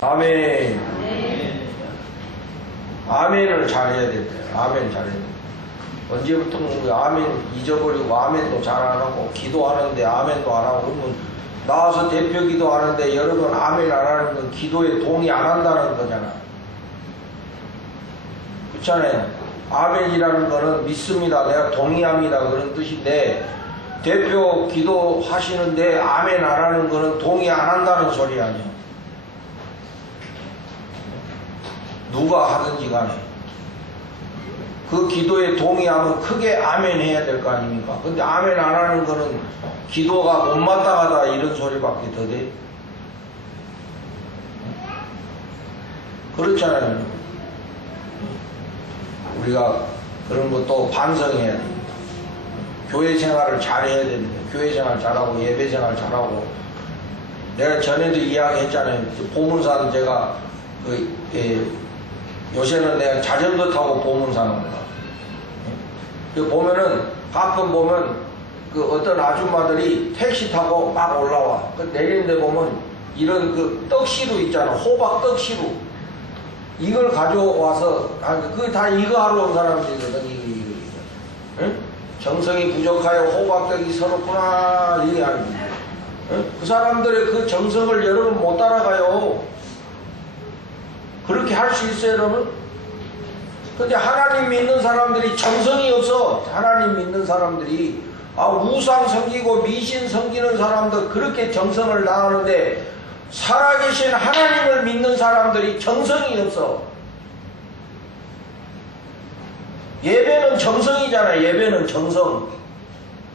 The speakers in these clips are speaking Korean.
아멘. 아멘을 잘해야 된대요. 아멘 잘해야 돼. 언제부터 아멘 잊어버리고 아멘도 잘 안 하고 기도하는데 아멘도 안 하고 그러면 나와서 대표 기도하는데 여러분 아멘 안 하는 건 기도에 동의 안 한다는 거잖아. 그렇잖아요. 아멘이라는 거는 믿습니다. 내가 동의합니다. 그런 뜻인데 대표 기도하시는데 아멘 안 하는 거는 동의 안 한다는 소리 아니에요. 누가 하든지 간에 그 기도에 동의하면 크게 아멘 해야 될 거 아닙니까? 근데 아멘 안 하는 거는 기도가 못마땅하다 이런 소리밖에 더 돼? 그렇잖아요. 우리가 그런 것도 반성해야 됩니다. 교회 생활을 잘해야 됩니다. 교회 생활 잘하고 예배 생활 잘하고 내가 전에도 이야기했잖아요. 보문사는 제가 요새는 내가 자전거 타고 보문사입니다. 보면은 가끔 보면 그 어떤 아줌마들이 택시 타고 막 올라와. 내리는데 보면 이런 그 떡시루 있잖아. 호박 떡시루. 이걸 가져와서 그 다 이거 하러 온 사람들이거든. 이거. 응? 정성이 부족하여 호박떡이 서럽구나 이게 아니지. 응? 그 사람들의 그 정성을 여러분 못 따라가요. 그렇게 할 수 있어요, 여러분? 근데 하나님 믿는 사람들이 정성이 없어. 하나님 믿는 사람들이 우상 섬기고 미신 섬기는 사람들 그렇게 정성을 다하는데 살아계신 하나님을 믿는 사람들이 정성이 없어. 예배는 정성이잖아. 예배는 정성.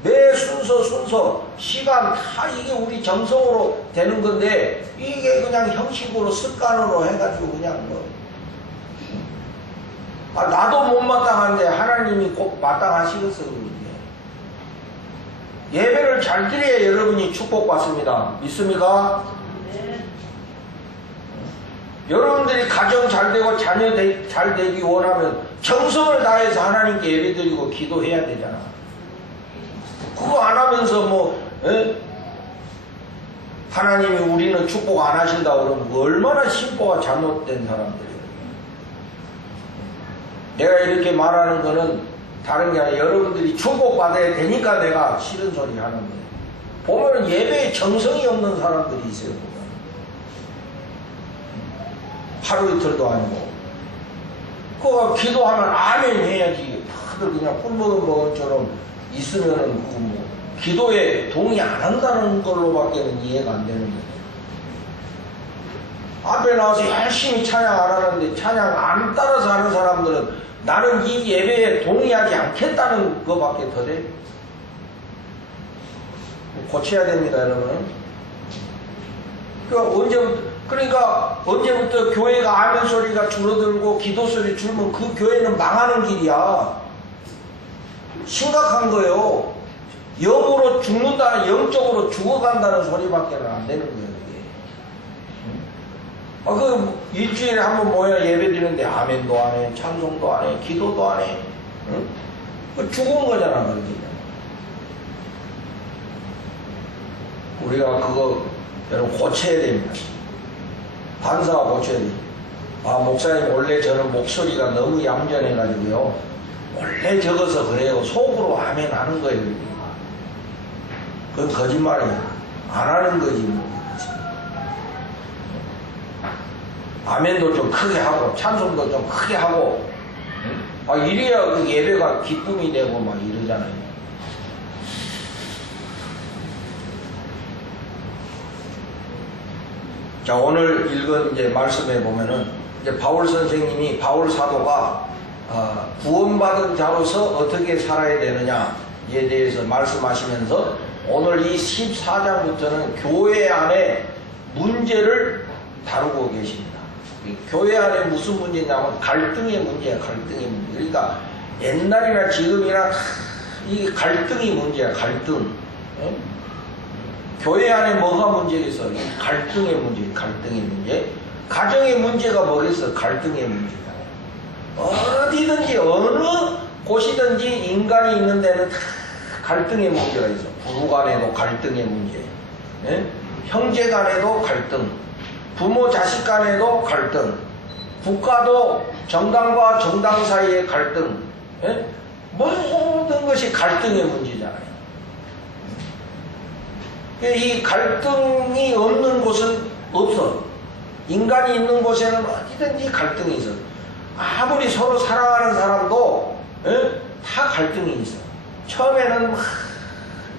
매 순서 시간 다 이게 우리 정성으로 되는 건데 이게 그냥 형식으로 습관으로 해가지고 그냥 뭐 나도 못마땅한데 하나님이 꼭 마땅하시겠어. 예배를 잘 드려야 여러분이 축복받습니다. 믿습니까? 네. 여러분들이 가정 잘 되고 자녀 잘 되기 원하면 정성을 다해서 하나님께 예배 드리고 기도해야 되잖아. 그거 안 하면서 하나님이 우리는 축복 안 하신다 그러면 얼마나 심보가 잘못된 사람들이에요. 내가 이렇게 말하는 거는 다른 게 아니라 여러분들이 축복받아야 되니까 내가 싫은 소리 하는 거예요. 보면 예배에 정성이 없는 사람들이 있어요. 보면. 하루 이틀도 아니고 그거 기도하면 아멘 해야지. 다들 그냥 꿀먹은 먹은처럼 있으면은 기도에 동의 안 한다는 걸로밖에는 이해가 안 되는 거예요. 앞에 나와서 열심히 찬양 안 하는데 찬양 안 따라서 하는 사람들은 나는 이 예배에 동의하지 않겠다는 것밖에 더 돼. 고쳐야 됩니다, 여러분. 그러니까 언제부터 교회가 아멘 소리가 줄어들고 기도 소리 줄면 그 교회는 망하는 길이야. 심각한 거예요. 영으로 죽는다는, 영적으로 죽어간다는 소리밖에는 안 되는 거예요, 이게. 일주일에 한 번 모여 예배 드리는데 아멘도 안 해, 찬송도 안 해, 기도도 안 해. 응? 죽은 거잖아, 그게. 우리가 그거, 여러분, 고쳐야 됩니다. 반사가 고쳐야 돼요. 목사님, 원래 저는 목소리가 너무 얌전해가지고요. 원래 적어서 그래요. 속으로 아멘 하는 거예요. 그건 거짓말이에요. 안 하는 거지. 아멘도 좀 크게 하고 찬송도 좀 크게 하고 이래야 그 예배가 기쁨이 되고 막 이러잖아요. 자, 오늘 읽은 이제 말씀에 보면은 이제 바울 선생님이 바울 사도가 구원받은 자로서 어떻게 살아야 되느냐에 대해서 말씀하시면서 오늘 이 14장부터는 교회 안에 문제를 다루고 계십니다. 교회 안에 무슨 문제냐면 갈등의 문제야. 갈등의 문제. 그러니까 옛날이나 지금이나 이 갈등이 문제야. 갈등. 교회 안에 뭐가 문제겠어? 갈등의 문제. 갈등의 문제. 가정의 문제가 뭐겠어? 갈등의 문제야. 어디든지 어느 곳이든지 인간이 있는 데는 다 갈등의 문제가 있어. 부부 간에도 갈등의 문제, 형제 간에도 갈등, 부모 자식 간에도 갈등, 국가도 정당과 정당 사이의 갈등, 예? 모든 것이 갈등의 문제잖아요. 이 갈등이 없는 곳은 없어. 인간이 있는 곳에는 어디든지 갈등이 있어. 아무리 서로 사랑하는 사람도 예? 다 갈등이 있어. 처음에는 막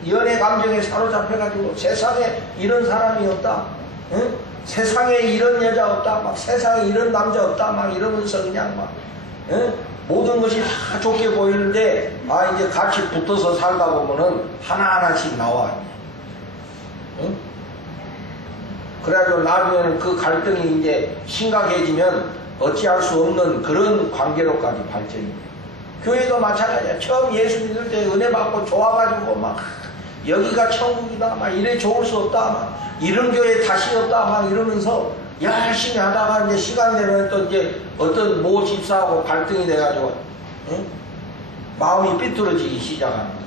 연애 감정에 사로잡혀가지고 세상에 이런 사람이 없다, 예? 세상에 이런 여자 없다, 막 세상에 이런 남자 없다, 막 이러면서 그냥 막 예? 모든 것이 다 좋게 보이는데 이제 같이 붙어서 살다 보면은 하나하나씩 나와. 응? 그래가지고 나중에는 그 갈등이 이제 심각해지면 어찌할 수 없는 그런 관계로까지 발전이 돼요. 교회도 마찬가지야. 처음 예수 믿을 때 은혜 받고 좋아가지고 막 여기가 천국이다, 막 이래 좋을 수 없다, 막 이런 교회 다시 없다, 막 이러면서 열심히 하다가 이제 시간 되면 또 이제 어떤 모 집사하고 갈등이 돼가지고 응? 마음이 삐뚤어지기 시작하는 거예요.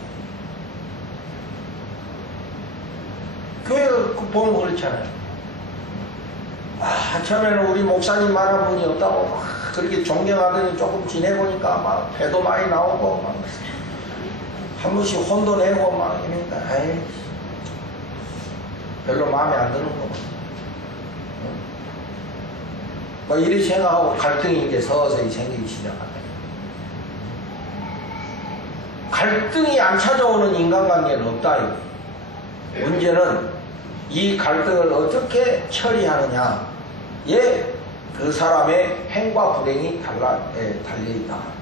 교회를 보면 그렇잖아요. 처음에는 우리 목사님만한 분이 없다고 막 그렇게 존경하더니 조금 지내보니까 막 배도 많이 나오고 막 한 번씩 혼도 내고 막 이러니까 별로 마음에 안 드는 거. 막 이리 생각하고 갈등이 이제 서서히 생기기 시작한다. 갈등이 안 찾아오는 인간관계는 없다. 문제는 이 갈등을 어떻게 처리하느냐에 그 사람의 행과 불행이 달려있다.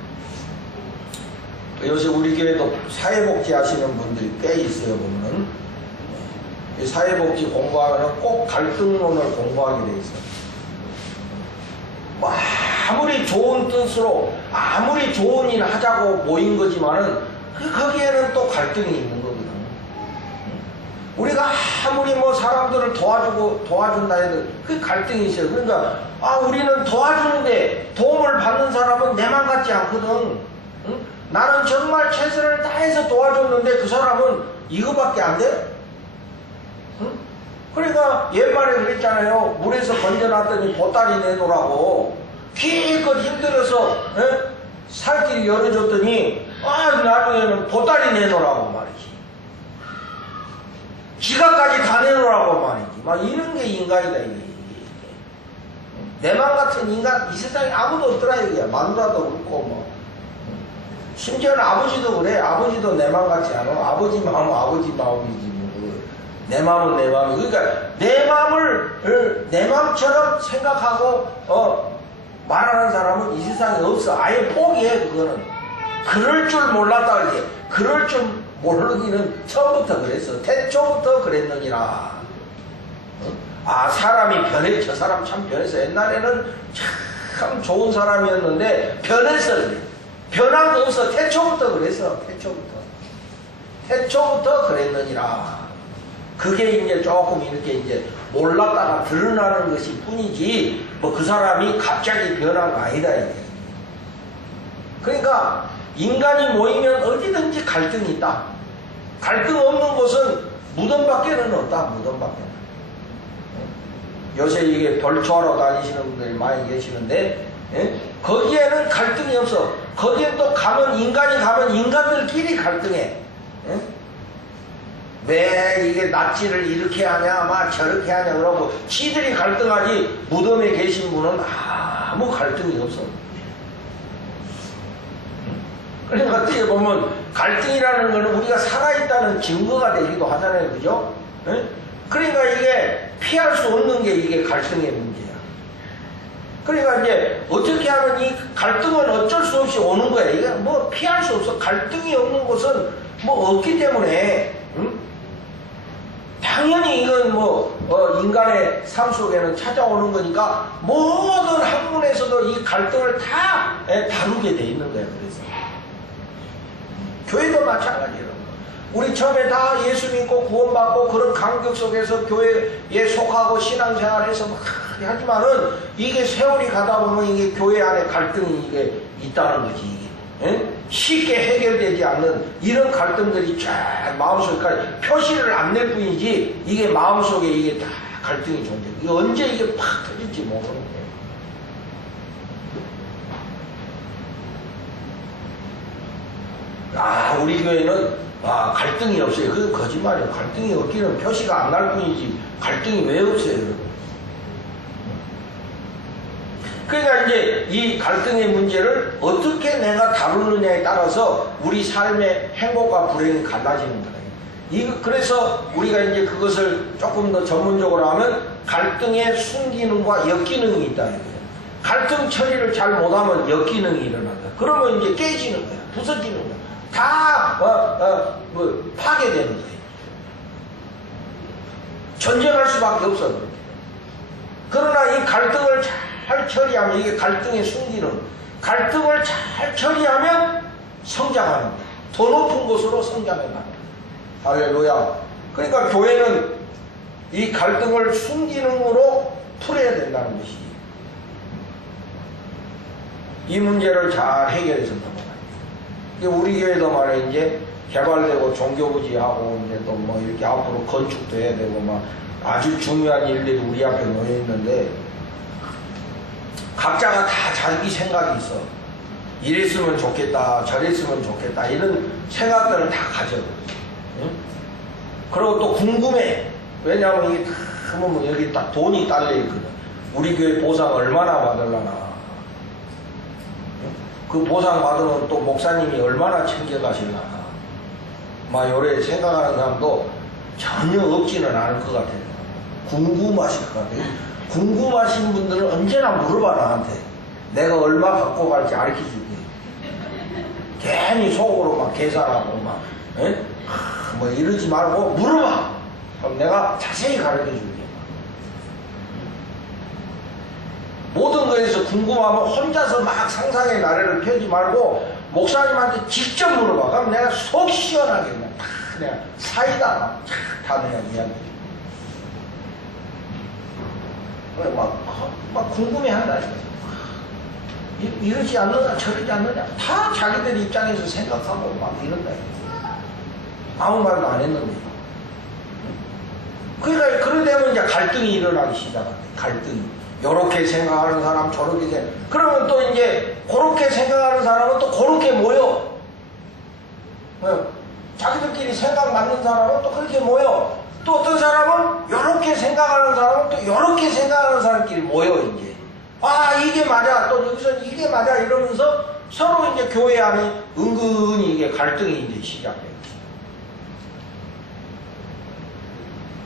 요새 우리 교회도 사회복지 하시는 분들이 꽤 있어요. 보면은 사회복지 공부하면 꼭 갈등론을 공부하게 돼 있어요. 뭐 아무리 좋은 뜻으로 아무리 좋은 일 하자고 모인 거지만은 거기에는 또 갈등이 있는 거거든. 우리가 아무리 뭐 사람들을 도와준다 해도 그 갈등이 있어요. 그러니까 우리는 도와주는데 도움을 받는 사람은 내만 같지 않거든. 응? 나는 정말 최선을 다해서 도와줬는데 그 사람은 이거밖에 안 돼? 응? 그러니까 옛말에 그랬잖아요. 물에서 건져놨더니 보따리 내놓으라고. 기껏 힘들어서 살길 열어줬더니 나중에는 보따리 내놓으라고 말이지. 지갑까지 다 내놓으라고 말이지. 막 이런 게 인간이다. 이게. 내맘 같은 인간 이 세상에 아무도 없더라 이거야. 마누라도 그렇고 뭐. 심지어는 아버지도 그래. 아버지도 내 맘 같지 않아. 아버지 마음은 아버지 마음이지 뭐. 내 마음은 내 마음이. 그러니까 내 마음을 내 마음처럼 생각하고 말하는 사람은 이 세상에 없어. 아예 포기해. 그거는 그럴 줄 몰랐다. 이게 그럴 줄 모르기는 처음부터 그랬어. 태초부터 그랬느니라. 사람이 변해. 저 사람 참 변했어. 옛날에는 참 좋은 사람이었는데 변했어. 그래. 변한 거 없어. 태초부터 그랬어. 태초부터 그랬느니라. 그게 이제 조금 이렇게 이제 몰랐다가 드러나는 것이 뿐이지, 뭐 그 사람이 갑자기 변한 거 아니다, 이게. 그러니까, 인간이 모이면 어디든지 갈등이 있다. 갈등 없는 곳은 무덤 밖에는 없다, 무덤 밖에는. 요새 이게 벌초하러 다니시는 분들이 많이 계시는데, 거기에는 갈등이 없어. 거기에 또 가면, 인간이 가면 인간들끼리 갈등해. 왜 이게 낫지를 이렇게 하냐, 막 저렇게 하냐, 그러고, 지들이 갈등하지, 무덤에 계신 분은 아무 갈등이 없어. 그러니까 어떻게 보면, 갈등이라는 거는 우리가 살아있다는 증거가 되기도 하잖아요. 그죠? 그러니까 이게 피할 수 없는 게 이게 갈등의 문제야. 그러니까 이제 어떻게 하면 이 갈등은 어쩔 수 없이 오는 거야. 이게 뭐 피할 수 없어. 갈등이 없는 곳은 뭐 없기 때문에, 당연히 이건 뭐 인간의 삶 속에는 찾아오는 거니까 모든 학문에서도 이 갈등을 다 다루게 돼 있는 거야. 그래서 교회도 마찬가지예요. 우리 처음에 다 예수 믿고 구원받고 그런 간격 속에서 교회에 속하고 신앙생활해서 막 하지만은 이게 세월이 가다 보면 이게 교회 안에 갈등이 이게 있다는 거지. 이게. 쉽게 해결되지 않는 이런 갈등들이 쫙 마음속까지 표시를 안 낼 뿐이지 이게 마음속에 이게 다 갈등이 존재해. 이게 언제 이게 팍 터질지 모르는 거예요. 우리 교회는 갈등이 없어요. 그게 거짓말이에요. 갈등이 없기는 표시가 안 날 뿐이지 갈등이 왜 없어요? 그러니까 이제 이 갈등의 문제를 어떻게 내가 다루느냐에 따라서 우리 삶의 행복과 불행이 갈라지는 거예요. 그래서 우리가 이제 그것을 조금 더 전문적으로 하면 갈등의 순기능과 역기능이 있다는 거예요. 갈등 처리를 잘 못하면 역기능이 일어난다. 그러면 이제 깨지는 거야. 부서지는 거야. 다 파괴되는 거예요. 전쟁할 수밖에 없어. 그러나 이 갈등을 잘 처리하면, 이게 갈등의 순기능, 갈등을 잘 처리하면 성장하는 거예요. 더 높은 곳으로 성장해 나가는 거예요. 할렐루야. 그러니까 교회는 이 갈등을 순기능으로 풀어야 된다는 것이, 이 문제를 잘 해결해서 넘어가요. 우리 교회도 말이야, 이제 개발되고 종교부지하고 이제 또 뭐 이렇게 앞으로 건축도 해야 되고 막 아주 중요한 일들이 우리 앞에 놓여 있는데, 각자가 다 자기 생각이 있어. 이랬으면 좋겠다, 저랬으면 좋겠다, 이런 생각들을 다 가져. 응? 그리고 또 궁금해. 왜냐하면 이게 다 보면 여기 딱 돈이 딸려 있거든. 우리 교회 보상 얼마나 받으려나. 그 보상 받으면 또 목사님이 얼마나 챙겨가실려나. 막 요래 생각하는 사람도 전혀 없지는 않을 것 같아요. 궁금하실 것 같아요. 궁금하신 분들은 언제나 물어봐, 나한테. 내가 얼마 갖고 갈지 가르쳐 줄게. 괜히 속으로 막 계산하고 막, 뭐 이러지 말고 물어봐. 그럼 내가 자세히 가르쳐 줄게. 모든 것에서 궁금하면 혼자서 막 상상의 나래를 펴지 말고 목사님한테 직접 물어봐. 그럼 내가 속 시원하게 그냥 사이다 다 그냥 이야기해. 막 궁금해한다. 이러지 않느냐 저러지 않느냐 다 자기들 입장에서 생각하고 막 이런다. 아무 말도 안 했는데. 그러니까 그러려면 이제 갈등이 일어나기 시작한대. 갈등이. 요렇게 생각하는 사람 저렇게 생각. 그러면 또 이제 그렇게 생각하는 사람은 또 그렇게 모여. 자기들끼리 생각 맞는 사람은 또 그렇게 모여. 또 어떤 사람은 요렇게 생각하는 사람은 또 요렇게 생각하는 사람끼리 모여. 이제 이게 맞아, 또 여기서 이게 맞아, 이러면서 서로 이제 교회 안에 은근히 이게 갈등이 이제 시작돼요.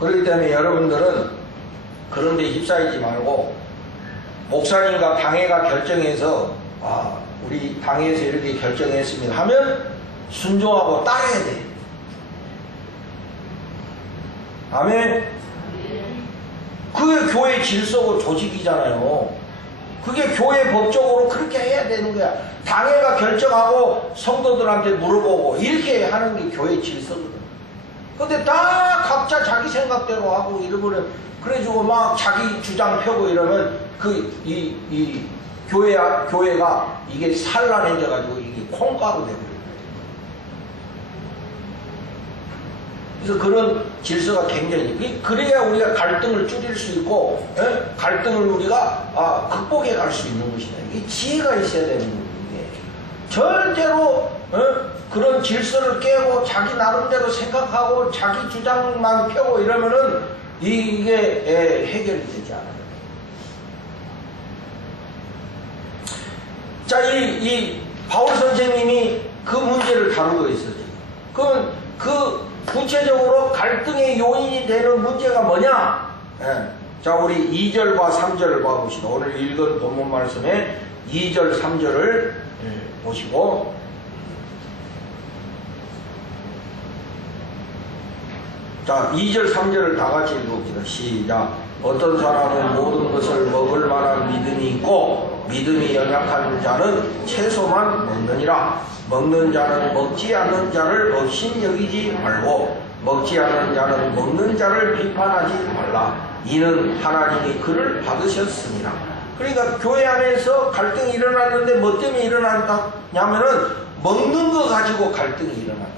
그렇기 때문에 여러분들은 그런 데 휩싸이지 말고, 목사님과 당회가 결정해서 우리 당회에서 이렇게 결정했습니다 하면 순종하고 따라야 돼. 아멘. 그게 교회 질서고 조직이잖아요. 그게 교회 법적으로 그렇게 해야 되는 거야. 당회가 결정하고 성도들한테 물어보고 이렇게 하는 게 교회 질서거든. 근데 다 각자 자기 생각대로 하고 이러면, 그래가지고 막 자기 주장 펴고 이러면 이 교회가 이게 산란해져가지고 이게 콩가루 되고. 그래서 그런 질서가 굉장히, 그래야 우리가 갈등을 줄일 수 있고, 갈등을 우리가 극복해 갈 수 있는 것이다. 이게 지혜가 있어야 되는 거예요. 절대로 그런 질서를 깨고 자기 나름대로 생각하고 자기 주장만 펴고 이러면은 이게 해결이 되지 않아요. 자, 이 바울 선생님이 그 문제를 다루고 있어요. 그러면 그 구체적으로 갈등의 요인이 되는 문제가 뭐냐? 자, 우리 2절과 3절을 봐봅시다. 오늘 읽은 본문 말씀에 2절, 3절을 보시고, 자, 2절, 3절을 다 같이 읽어봅시다. 시작. 어떤 사람은 모든 것을 먹을 만한 믿음이 있고 믿음이 연약한 자는 채소만 먹느니라. 먹는 자는 먹지 않는 자를 없인 여기지 말고 먹지 않는 자는 먹는 자를 비판하지 말라. 이는 하나님이 그를 받으셨습니다. 그러니까 교회 안에서 갈등이 일어났는데 뭐 때문에 일어났냐면은 먹는 거 가지고 갈등이 일어났다.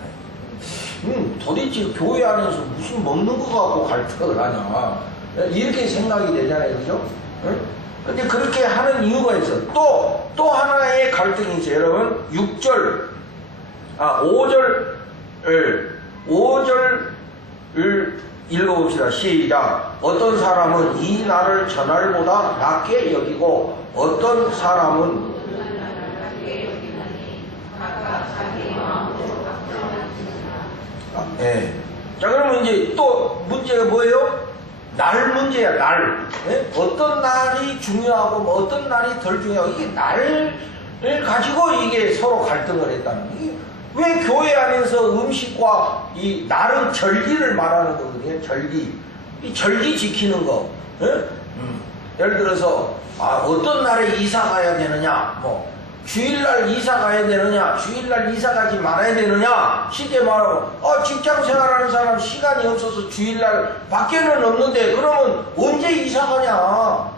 도대체 교회 안에서 무슨 먹는 거 갖고 갈등을 하냐. 이렇게 생각이 되잖아요. 그죠? 근데 그렇게 하는 이유가 있어. 또 하나의 갈등이 있어요. 여러분, 5절을 읽어봅시다. 시작. 어떤 사람은 이 날을 저날보다 낮게 여기고 어떤 사람은 예. 자, 그러면 이제 또 문제가 뭐예요? 날 문제야, 날. 예? 어떤 날이 중요하고 뭐 어떤 날이 덜 중요하고 이게 날을 가지고 이게 서로 갈등을 했다는 거예요. 왜 교회 안에서 음식과 이 날은 절기를 말하는 거거든요. 절기. 이 절기 지키는 거. 예? 예를 들어서 어떤 날에 이사 가야 되느냐, 뭐 주일날 이사 가야 되느냐, 주일날 이사 가지 말아야 되느냐. 쉽게 말하면 직장 생활하는 사람 시간이 없어서 주일날 밖에는 없는데 그러면 언제 이사 가냐.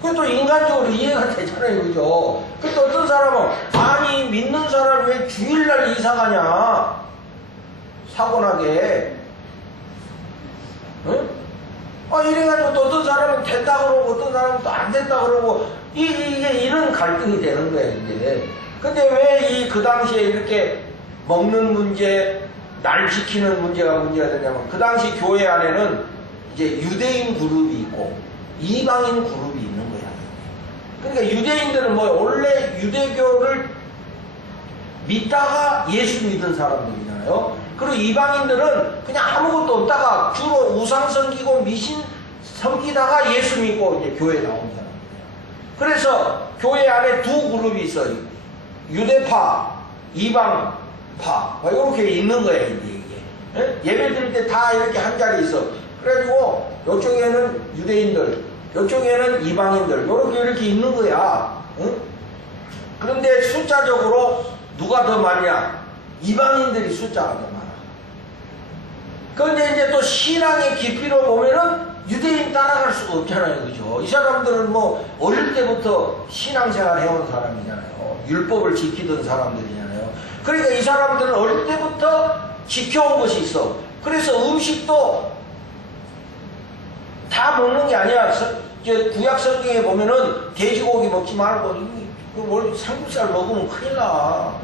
그것도 인간적으로 이해가 되잖아요. 그죠? 근데 어떤 사람은 아니 믿는 사람이 왜 주일날 이사 가냐, 사고나게. 응? 이래가지고 또 어떤 사람은 됐다 그러고 어떤 사람은 또 안 됐다 그러고 이게 이런 갈등이 되는 거예요. 이제. 근데 왜 그 당시에 이렇게 먹는 문제, 날 지키는 문제가 되냐면 그 당시 교회 안에는 이제 유대인 그룹이 있고 이방인 그룹이 있는 거야. 그러니까 유대인들은 뭐 원래 유대교를 믿다가 예수 믿은 사람들이잖아요. 그리고 이방인들은 그냥 아무것도 없다가 주로 우상 섬기고 미신 섬기다가 예수 믿고 이제 교회에 나온 사람들이에요. 그래서 교회 안에 두 그룹이 있어요. 유대파, 이방파. 이렇게 있는 거예요, 이게. 예배 드릴 때 다 이렇게 한 자리 있어. 그래가지고 이쪽에는 유대인들, 이쪽에는 이방인들, 이렇게 있는 거야. 응? 그런데 숫자적으로 누가 더 많냐? 이방인들이 숫자가 더 많아. 그런데 이제 또 신앙의 깊이로 보면은 유대인 따라갈 수가 없잖아요. 그죠? 이 사람들은 뭐 어릴 때부터 신앙생활 해온 사람이잖아요. 율법을 지키던 사람들이잖아요. 그러니까 이 사람들은 어릴 때부터 지켜온 것이 있어. 그래서 음식도 다 먹는 게 아니야. 구약 성경에 보면은 돼지고기 먹지 말고 삼겹살 먹으면 큰일 나.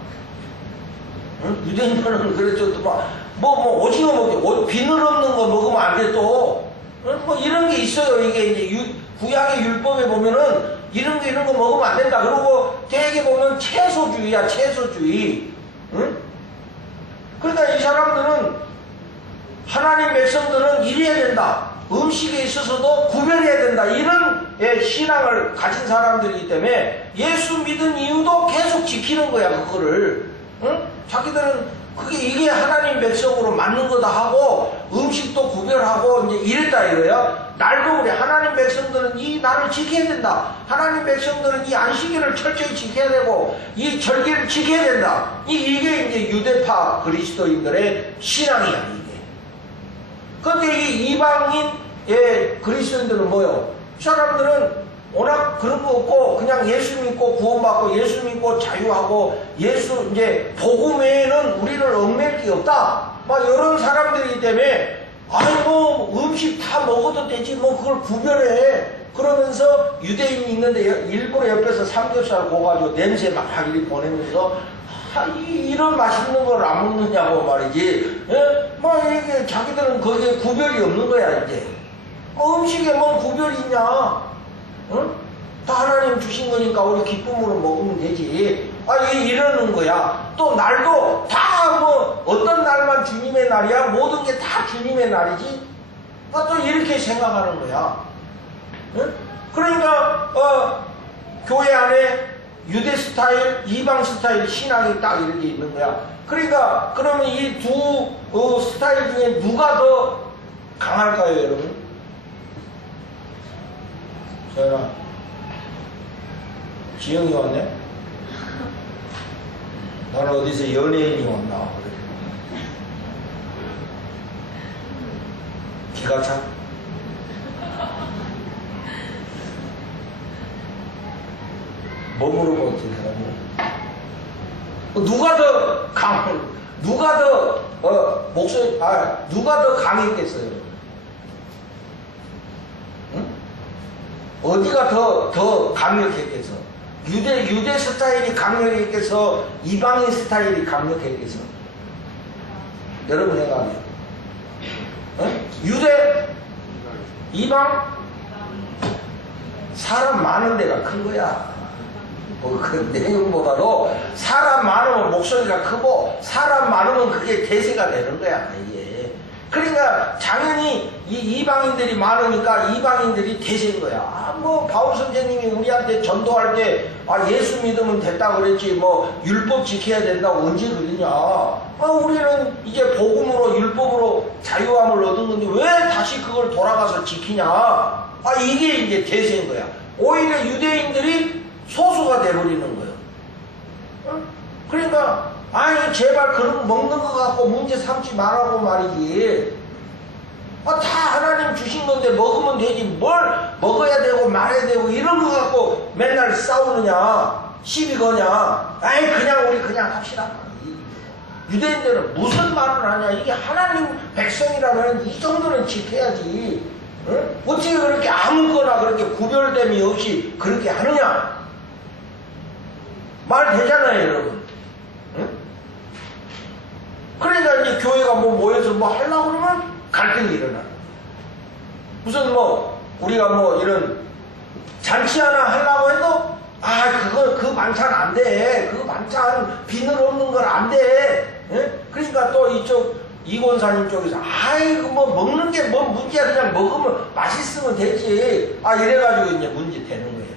응? 유대인들은 그래서 또 뭐 오징어 먹지, 비늘 없는 거 먹으면 안 돼 또. 응? 뭐 이런 게 있어요. 이게 이제 구약의 율법에 보면은 이런 거 먹으면 안 된다. 그리고 되게 보면 채소주의야, 채소주의. 응? 그러니까 이 사람들은 하나님 백성들은 이래야 된다. 음식에 있어서도 구별해야 된다. 이런 신앙을 가진 사람들이기 때문에 예수 믿은 이유도 계속 지키는 거야, 그거를. 응? 자기들은 이게 하나님 백성으로 맞는 거다 하고 음식도 구별하고 이제 이랬다 이거야. 날도 그래. 하나님 백성들은 이 날을 지켜야 된다. 하나님 백성들은 이 안식일을 철저히 지켜야 되고 이 절기를 지켜야 된다. 이게 이제 유대파 그리스도인들의 신앙이야, 이게. 그런데 이 이방인의 그리스도인들은 뭐요? 사람들은 워낙 그런 거 없고 그냥 예수 믿고 구원받고 예수 믿고 자유하고 예수 이제 복음 외에는 우리를 얽맬 게 없다. 막 이런 사람들이기 때문에 뭐 음식 다 먹어도 되지 뭐 그걸 구별해. 그러면서 유대인이 있는데 일부러 옆에서 삼겹살 구워가지고 냄새 막 이렇게 보내면서 이런 맛있는 걸 안 먹느냐고 말이지. 뭐 이게 자기들은 거기에 구별이 없는 거야 이제. 음식에 뭔 구별이 있냐? 응? 다 하나님 주신 거니까 우리 기쁨으로 먹으면 되지. 이러는 거야. 또 날도 다 뭐 어떤 날만 주님의 날이야? 모든 게 다 주님의 날이지? 또 이렇게 생각하는 거야. 응? 그러니까 교회 안에 유대 스타일, 이방 스타일 신앙이 딱 이렇게 있는 거야. 그러니까 그러면 이 두 스타일 중에 누가 더 강할까요, 여러분? 서연아, 지영이 왔네? 나는 어디서 연예인이 왔나? 기가 차? 뭐 물어보지, 누가 더 목소리, 누가 더 강했겠어요? 어디가 더 강력했겠어? 유대 스타일이 강력했겠어? 이방인 스타일이 강력했겠어? 여러분 생각해요. 유대? 이방? 사람 많은 데가 큰 거야. 그 내용보다도 사람 많으면 목소리가 크고 사람 많으면 그게 대세가 되는 거야 이게. 그러니까 당연히 이 이방인들이 많으니까 이방인들이 대세인 거야. 뭐 바울 선생님이 우리한테 전도할 때 예수 믿으면 됐다 그랬지 뭐 율법 지켜야 된다고 언제 그러냐. 우리는 이제 복음으로 율법으로 자유함을 얻은 건데 왜 다시 그걸 돌아가서 지키냐. 이게 이제 대세인 거야. 오히려 유대인들이 소수가 돼버리는 거예요. 그러니까 아니 제발 그런 거 먹는 거 갖고 문제 삼지 말라고 말이지. 다 하나님 주신 건데 먹으면 되지 뭘 먹어야 되고 말아야 되고 이런 거 갖고 맨날 싸우느냐 시비 거냐. 그냥 우리 그냥 합시다. 유대인들은 무슨 말을 하냐. 이게 하나님 백성이라면 이 정도는 지켜야지. 어떻게 그렇게 아무거나 그렇게 구별됨이 없이 그렇게 하느냐. 말 되잖아요 여러분. 그러니까 이제 교회가 뭐 모여서 뭐 하려고 그러면 갈등이 일어나는 거예요. 무슨 뭐 우리가 뭐 이런 잔치 하나 하려고 해도 그 반찬 안 돼. 그 반찬 비늘 없는 건 안 돼. 그러니까 또 이쪽 이권사님 쪽에서 뭐 먹는 게 뭐 문제야. 그냥 먹으면 맛있으면 되지. 이래가지고 이제 문제 되는 거예요.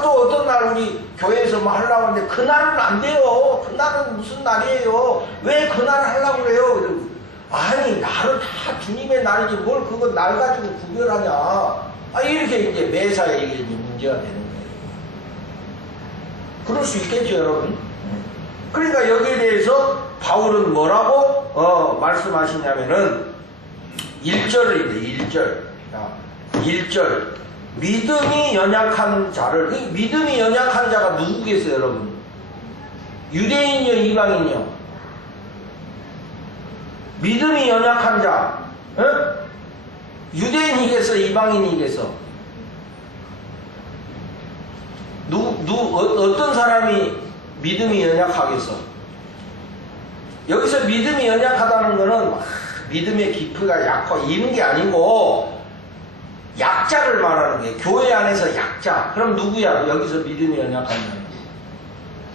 또 어떤 날 우리 교회에서 뭐 하려고 하는데 그날은 안 돼요. 그날은 무슨 날이에요. 왜 그날 하려고 그래요. 이러고 아니 날은 다 주님의 날이지 뭘 그거 날 가지고 구별하냐. 이렇게 이제 매사에 이게 이제 문제가 되는 거예요. 그럴 수 있겠죠 여러분. 그러니까 여기에 대해서 바울은 뭐라고 말씀하시냐면은 1절을 1절 믿음이 연약한 자를. 믿음이 연약한 자가 누구겠어요 여러분? 유대인이요 이방인이요? 믿음이 연약한 자 유대인이겠어 이방인이겠어? 어떤 사람이 믿음이 연약하겠어? 여기서 믿음이 연약하다는 거는 믿음의 깊이가 약하고 이런 게 아니고 약자를 말하는 거예요. 교회 안에서 약자. 그럼 누구야? 여기서 믿음이 연약한 자는?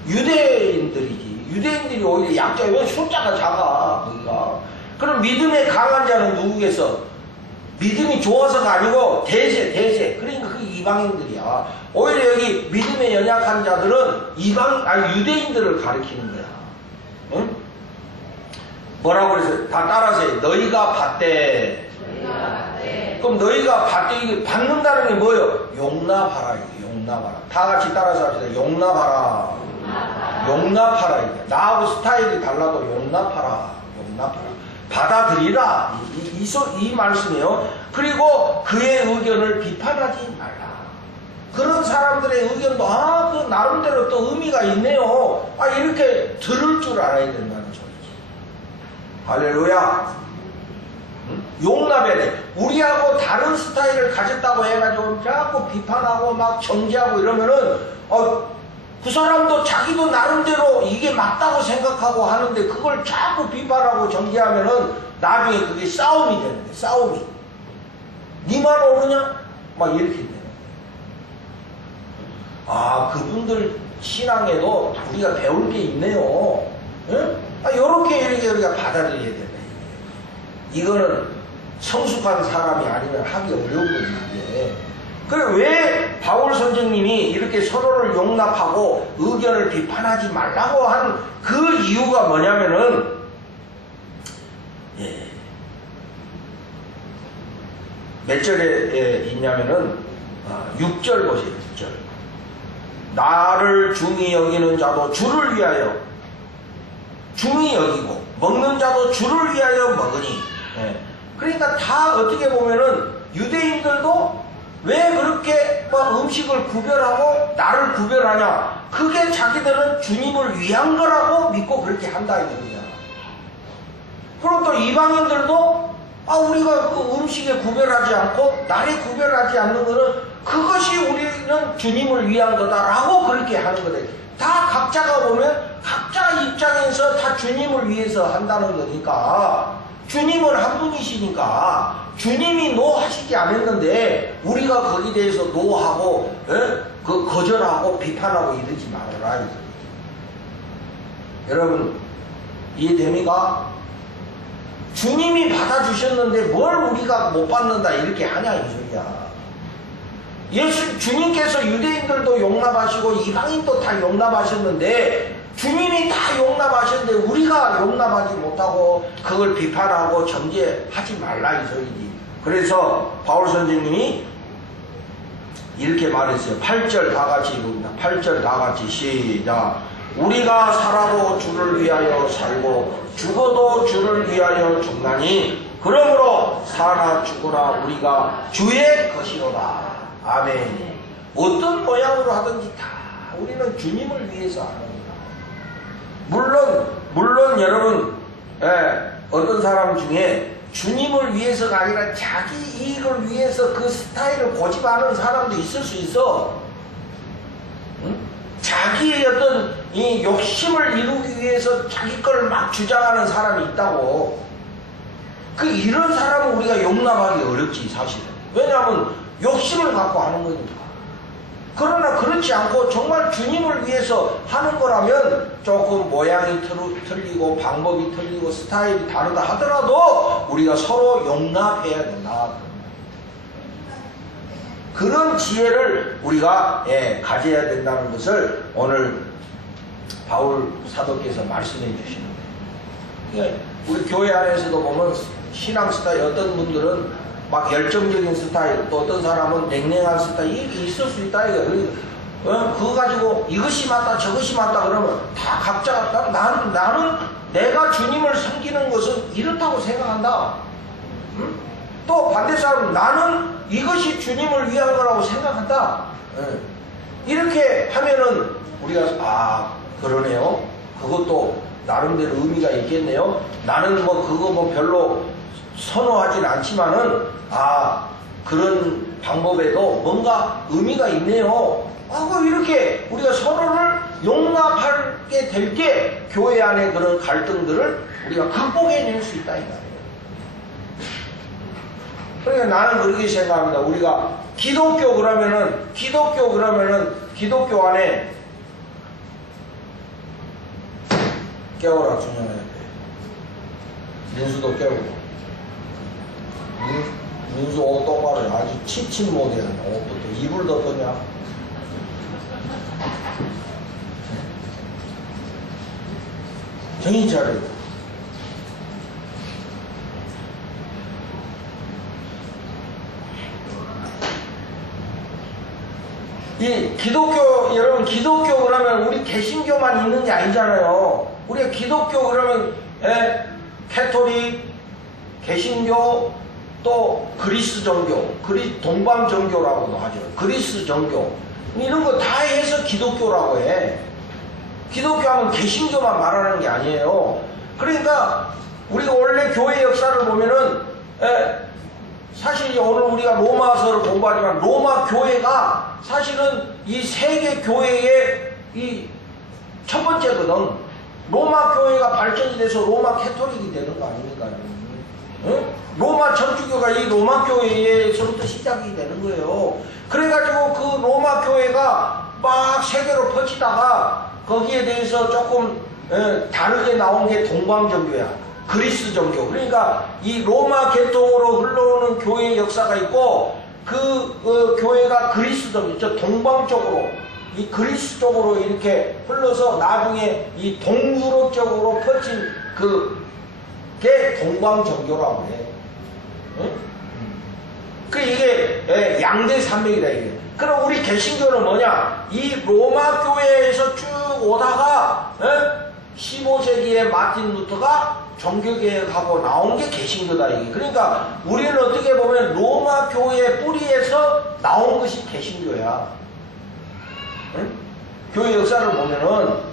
유대인들이지. 유대인들이 오히려 약자예요. 왜 숫자가 작아 거기가. 그럼 믿음의 강한 자는 누구겠어? 믿음이 좋아서가 아니고 대세. 그러니까 그 이방인들이야. 오히려 여기 믿음의 연약한 자들은 유대인들을 가리키는 거야. 응? 뭐라고 그래서 다 따라서 너희가 받되. 그럼 너희가 받되 이게 받는다는 게 뭐예요? 용납하라. 용납하라. 다 같이 따라서 합시다. 용납하라. 이게. 나하고 스타일이 달라도 용납하라. 받아들이라. 이 말씀이에요. 그리고 그의 의견을 비판하지 말라. 그런 사람들의 의견도 그 나름대로 또 의미가 있네요. 이렇게 들을 줄 알아야 된다는 소리지. 할렐루야. 용납해야 돼. 우리하고 다른 스타일을 가졌다고 해가지고 자꾸 비판하고 막 정죄하고 이러면은 그 사람도 자기도 나름대로 이게 맞다고 생각하고 하는데 그걸 자꾸 비판하고 정죄하면은 나중에 그게 싸움이 되는 거야. 싸움이. 니만 오느냐? 막 이렇게 되는 거야. 그분들 신앙에도 우리가 배울 게 있네요. 응? 이렇게 우리가 받아들여야 된다. 이거는 성숙한 사람이 아니면 하기 어려운 거지. 그래 왜 바울 선생님이 이렇게 서로를 용납하고 의견을 비판하지 말라고 한 그 이유가 뭐냐면은 몇 절에 있냐면은 6절 보세요. 6절. 나를 중히 여기는 자도 주를 위하여 중히 여기고 먹는 자도 주를 위하여 먹으니. 그러니까 다 어떻게 보면은 유대인들도 왜 그렇게 음식을 구별하고 나를 구별하냐? 그게 자기들은 주님을 위한 거라고 믿고 그렇게 한다 이거야. 그럼 또 이방인들도 우리가 그 음식에 구별하지 않고 날에 구별하지 않는 거는 그것이 우리는 주님을 위한 거다라고 그렇게 하는 거다. 다 각자가 보면 각자 입장에서 다 주님을 위해서 한다는 거니까, 주님은 한 분이시니까 주님이 노하시지 않았는데 우리가 거기에 대해서 노하고 거절하고 비판하고 이러지 말아라. 여러분 이해됩니까? 주님이 받아주셨는데 뭘 우리가 못 받는다 이렇게 하냐 이 소리야. 주님께서 유대인들도 용납하시고 이방인도 다 용납하셨는데, 주님이 다 용납하셨는데 우리가 용납하지 못하고 그걸 비판하고 정죄하지 말라 이 소리지. 그래서 바울 선생님이 이렇게 말했어요. 8절 다 같이 읽습니다. 8절 다 같이 시작. 우리가 살아도 주를 위하여 살고 죽어도 주를 위하여 죽나니 그러므로 사나 죽으나 우리가 주의 것이로다. 아멘. 어떤 모양으로 하든지 다 우리는 주님을 위해서 하는 거다. 물론 여러분, 어떤 사람 중에 주님을 위해서가 아니라 자기 이익을 위해서 그 스타일을 고집하는 사람도 있을 수 있어. 응? 자기의 어떤 이 욕심을 이루기 위해서 자기 걸 막 주장하는 사람이 있다고. 이런 사람은 우리가 용납하기 어렵지 사실은. 왜냐하면 욕심을 갖고 하는 거니까. 그러나 그렇지 않고 정말 주님을 위해서 하는 거라면 조금 모양이 틀리고 방법이 틀리고 스타일이 다르다 하더라도 우리가 서로 용납해야 된다. 그런 지혜를 우리가 가져야 된다는 것을 오늘 바울 사도께서 말씀해 주시는 거예요. 우리 교회 안에서도 보면 신앙 스타일, 어떤 분들은 막 열정적인 스타일, 또 어떤 사람은 냉랭한 스타일, 이게 있을 수 있다 이거예요. 그거 가지고 이것이 맞다 저것이 맞다 그러면 다 각자가 나는 내가 주님을 섬기는 것은 이렇다고 생각한다. 응? 또 반대 사람은 나는 이것이 주님을 위한 거라고 생각한다. 이렇게 하면은 우리가 그러네요. 그것도 나름대로 의미가 있겠네요. 나는 그거 별로 선호하진 않지만은 그런 방법에도 뭔가 의미가 있네요. 이렇게 우리가 서로를 용납하게 될 때 교회 안에 그런 갈등들을 우리가 극복해낼 수 있다 이 말이에요. 그러니까 나는 그렇게 생각합니다. 우리가 기독교 그러면은 기독교 안에 깨워라 준영아. 민수도 깨우고. 민수 옷 똑바로 아주 칩칩 못해. 옷부터 이불 덮었냐? 정신 차리고. 이 기독교, 여러분 기독교 그러면 우리 개신교만 있는 게 아니잖아요. 우리가 기독교 그러면 캐토릭, 개신교, 또 그리스 종교, 동방 종교라고도 하죠. 그리스 종교 이런 거 다 해서 기독교라고 해. 기독교 하면 개신교만 말하는 게 아니에요. 그러니까 우리가 원래 교회 역사를 보면은 사실 오늘 우리가 로마서를 공부하지만 로마 교회가 사실은 이 세계 교회의 이 첫 번째거든. 로마 교회가 발전이 돼서 로마 캐토릭이 되는 거 아닙니까? 응? 로마 천주교가 이 로마 교회에서부터 시작이 되는 거예요. 그래가지고 그 로마 교회가 막 세계로 퍼지다가 거기에 대해서 조금 다르게 나온 게 동방종교야. 그리스 종교. 그러니까 이 로마 계통으로 흘러오는 교회의 역사가 있고 그 교회가 그리스 종교, 동방 쪽으로 이 그리스 쪽으로 이렇게 흘러서 나중에 이 동유럽 쪽으로 퍼진 그게 동방 종교라고 해. 이게 양대 산맥이다 이게. 그럼 우리 개신교는 뭐냐? 이 로마 교회에서 쭉 오다가 15세기에 마틴 루터가 종교개혁하고 나온 게 개신교다 이게. 그러니까 우리는 어떻게 보면 로마 교회 뿌리에서 나온 것이 개신교야. 교회 역사를 보면은.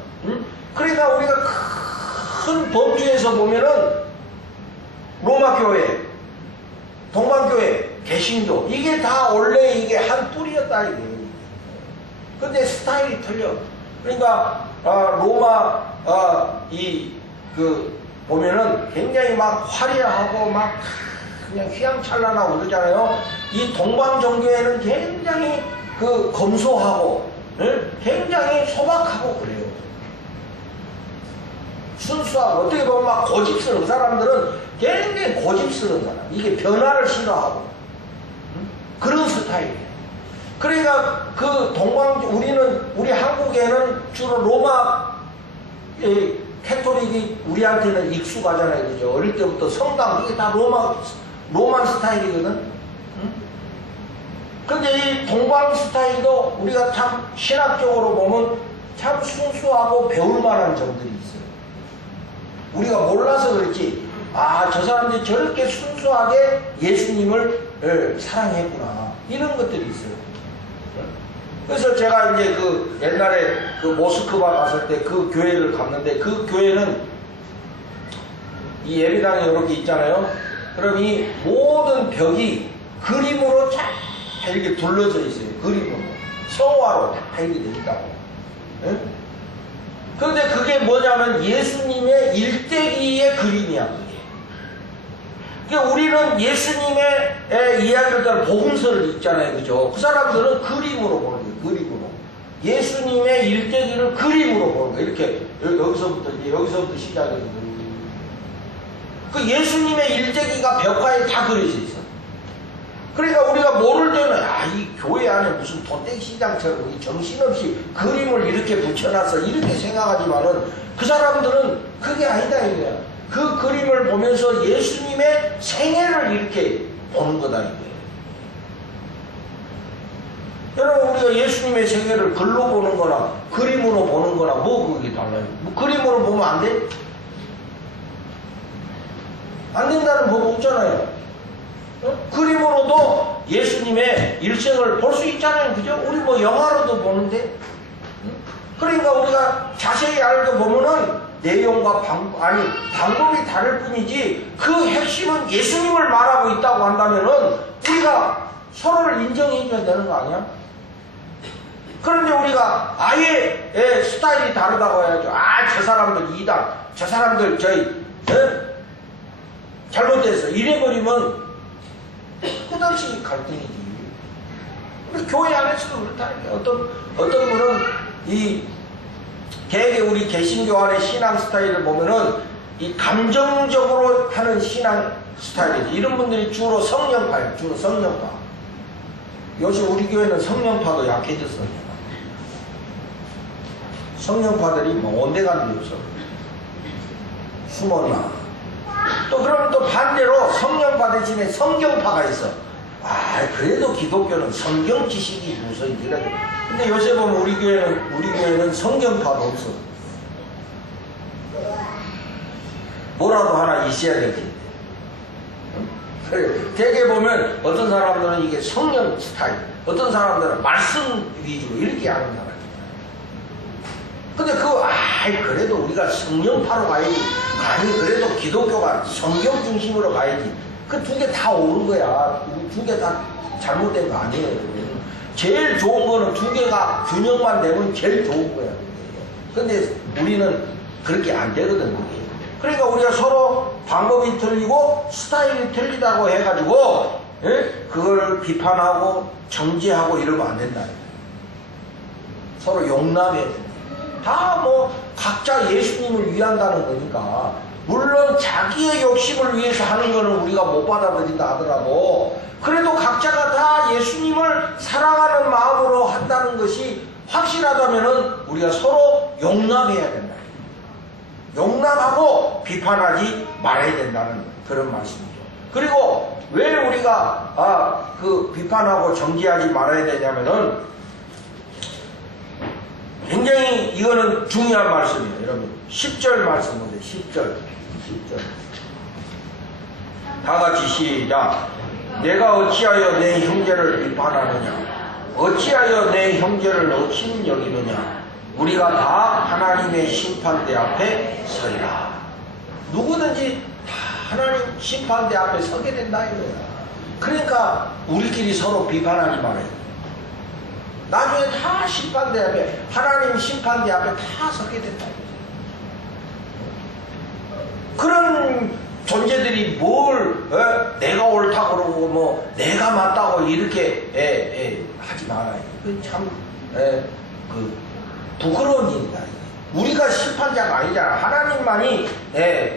그러니까 우리가 큰 범주에서 보면은 로마 교회, 동방교회, 개신교 이게 다 원래 이게 한 뿌리였다 이게. 근데 스타일이 틀려. 그러니까 로마 보면은 굉장히 막 화려하고 막 그냥 휘황찬란하고 그러잖아요. 이 동방 종교에는 굉장히 그 검소하고 굉장히 소박하고 그래요. 순수하고 어떻게 보면 막 고집스러운 그 사람들은 굉장히 고집스러운 사람. 이게 변화를 싫어하고 그런 스타일이에요. 그러니까 그 우리 한국에는 주로 로마 캐토릭이 우리한테는 익숙하잖아요. 그죠? 어릴 때부터 성당 이게 다 로만 스타일이거든. 근데 이 동방 스타일도 우리가 참 신학적으로 보면 참 순수하고 배울 만한 점들이 있어요. 우리가 몰라서 그렇지, 저 사람들이 저렇게 순수하게 예수님을 사랑했구나. 이런 것들이 있어요. 그래서 제가 이제 그 옛날에 그 모스크바 갔을 때 그 교회를 갔는데, 그 교회는 이 예배당이 이렇게 있잖아요. 그럼 이 모든 벽이 그림으로 잘 이렇게 둘러져 있어요. 그림으로. 성화로 다 이렇게 돼 있다고. 네? 그런데 그게 뭐냐면 예수님의 일대기의 그림이야, 그게. 그러니까 우리는 예수님의 이야기를 따라 복음서를 읽잖아요. 그죠? 그 사람들은 그림으로 보는 거예요, 그림으로. 예수님의 일대기를 그림으로 보는 거예요. 이렇게, 여기서부터 시작해요. 그 예수님의 일대기가 벽화에 다 그려져 있어. 그러니까 우리가 모를 때는 이 교회 안에 무슨 도떼시장처럼 정신없이 그림을 이렇게 붙여놨어 이렇게 생각하지만은 그 사람들은 그게 아니다 이거야. 그 그림을 보면서 예수님의 생애를 이렇게 보는 거다 이거예요. 여러분 우리가 예수님의 생애를 글로 보는 거나 그림으로 보는 거나 뭐 그게 달라요? 뭐 그림으로 보면 안 돼? 안 된다는 법 없잖아요. 그림으로도 예수님의 일생을 볼 수 있잖아요. 그죠? 우리 뭐 영화로도 보는데. 그러니까 우리가 자세히 알고 보면은 내용과 방법이 다를 뿐이지 그 핵심은 예수님을 말하고 있다고 한다면은 우리가 서로를 인정해 줘야 되는 거 아니야? 그런데 우리가 아예 스타일이 다르다고 해야죠. 저 사람들 이단, 저 사람들 잘못됐어. 이래버리면 끝없이 갈등이지. 우리 교회 안에서도 그렇다니까. 어떤 분은 되게 우리 개신교 안의 신앙 스타일을 보면은 이 감정적으로 하는 신앙 스타일이지. 이런 분들이 주로 성령파예요. 주로 성령파. 요즘 우리 교회는 성령파도 약해졌어요. 성령파들이 뭐 온데 가는 데 없어. 숨었나. 또 그러면 또 반대로 성령파 대신에 성경파가 있어. 그래도 기독교는 성경 지식이 우선이지. 근데 요새 보면 우리 교회는 성경파도 없어. 뭐라도 하나 있어야 되지. 그래. 되게 보면 어떤 사람들은 이게 성령 스타일, 어떤 사람들은 말씀 위주로 이렇게 하는 사람이야. 근데 그래도 우리가 성령파로 가야지. 그래도 기독교가 성경 중심으로 가야지. 그 두 개 다 옳은 거야. 두 개 다 잘못된 거 아니에요. 제일 좋은 거는 두 개가 균형만 되면 제일 좋은 거야. 근데 우리는 그렇게 안 되거든, 그게. 그러니까 우리가 서로 방법이 틀리고 스타일이 틀리다고 해가지고 그걸 비판하고 정죄하고 이러면 안 된다. 서로 용납해야 된다. 다 뭐 각자 예수님을 위한다는 거니까. 물론 자기의 욕심을 위해서 하는 거는 우리가 못 받아들인다 하더라도 그래도 각자가 다 예수님을 사랑하는 마음으로 한다는 것이 확실하다면은 우리가 서로 용납해야 된다. 용납하고 비판하지 말아야 된다는 그런 말씀이죠. 그리고 왜 우리가 비판하고 정죄하지 말아야 되냐면은 굉장히 이거는 중요한 말씀이에요. 여러분 10절 말씀 보세요. 10절 다 같이 시작. 내가 어찌하여 내 형제를 비판하느냐, 어찌하여 내 형제를 억심 여기느냐. 우리가 다 하나님의 심판대 앞에 서리라. 누구든지 다 하나님 심판대 앞에 서게 된다 이거야. 그러니까 우리끼리 서로 비판하지 말아요. 나중에 다 심판대 앞에, 하나님 심판대 앞에 다 서게 된다. 그런 존재들이 뭘 내가 옳다고 그러고 뭐 내가 맞다고 이렇게 하지 말아요. 참 부끄러운 일이다. 우리가 심판자가 아니잖아. 하나님만이